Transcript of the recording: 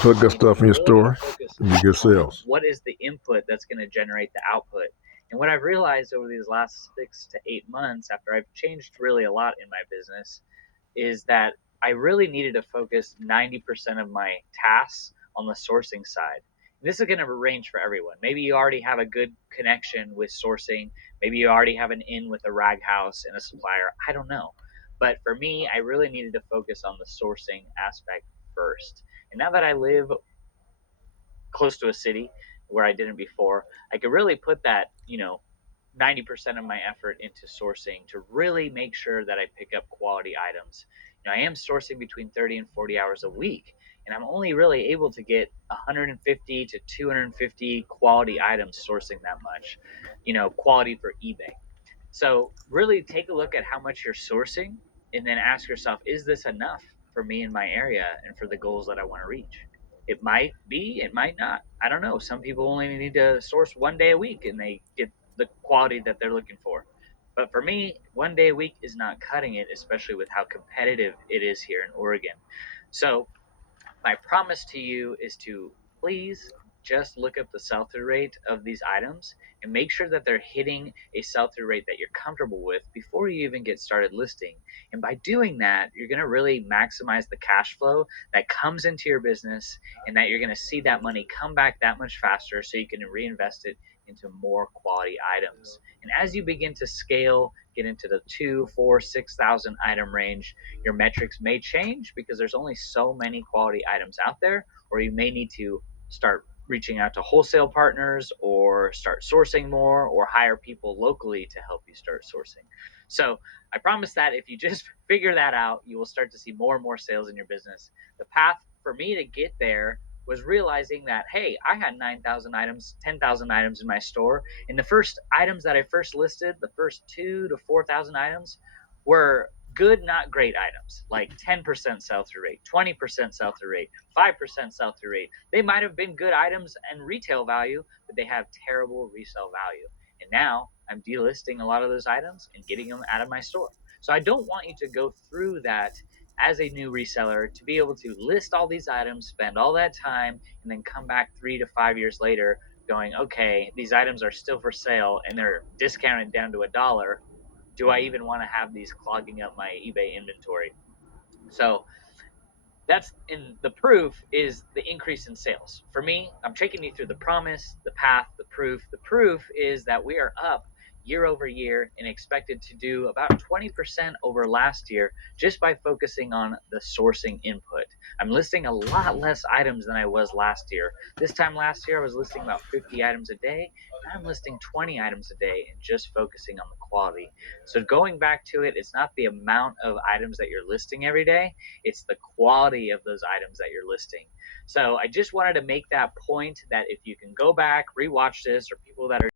Put good stuff in your really store focus and you get on sales. what is the input that's going to generate the output. And what I've realized over these last 6 to 8 months, after I've changed really a lot in my business, is that I really needed to focus 90% of my tasks on the sourcing side. This is going to range for everyone. Maybe you already have a good connection with sourcing. Maybe you already have an in with a rag house and a supplier. I don't know. But for me, I really needed to focus on the sourcing aspect first. And now that I live close to a city where I didn't before, I could really put that, 90% of my effort into sourcing to really make sure that I pick up quality items. I am sourcing between 30 and 40 hours a week, and I'm only really able to get 150 to 250 quality items sourcing that much, quality for eBay. So really take a look at how much you're sourcing and then ask yourself, is this enough for me in my area and for the goals that I want to reach? It might be, it might not. I don't know. Some people only need to source 1 day a week and they get the quality that they're looking for. But for me, 1 day a week is not cutting it, especially with how competitive it is here in Oregon. So my promise to you is to please just look up the sell-through rate of these items and make sure that they're hitting a sell-through rate that you're comfortable with before you even get started listing. And by doing that, you're going to really maximize the cash flow that comes into your business, and that you're going to see that money come back that much faster so you can reinvest it into more quality items. And as you begin to scale, get into the 2, 4, 6,000 item range, your metrics may change because there's only so many quality items out there, or you may need to start reaching out to wholesale partners or start sourcing more or hire people locally to help you start sourcing. So I promise that if you just figure that out, you will start to see more and more sales in your business. The path for me to get there was realizing that, hey, I had 9,000 items, 10,000 items in my store. And the first items that I first listed, the first 2 to 4,000 items, were good, not great items, like 10% sell through rate, 20% sell through rate, 5% sell through rate. They might have been good items and retail value, but they have terrible resale value. And now I'm delisting a lot of those items and getting them out of my store. So I don't want you to go through that as a new reseller, to be able to list all these items, spend all that time, and then come back 3 to 5 years later going, okay, these items are still for sale and they're discounted down to $1. Do I even want to have these clogging up my eBay inventory? So that's in the proof is the increase in sales. For me, I'm taking you through the promise, the path, the proof. The proof is that we are up year over year and expected to do about 20% over last year just by focusing on the sourcing input. I'm listing a lot less items than I was last year. This time last year, I was listing about 50 items a day. Now I'm listing 20 items a day and just focusing on the quality. So going back to it, it's not the amount of items that you're listing every day, it's the quality of those items that you're listing. So I just wanted to make that point that if you can go back, rewatch this, or people that are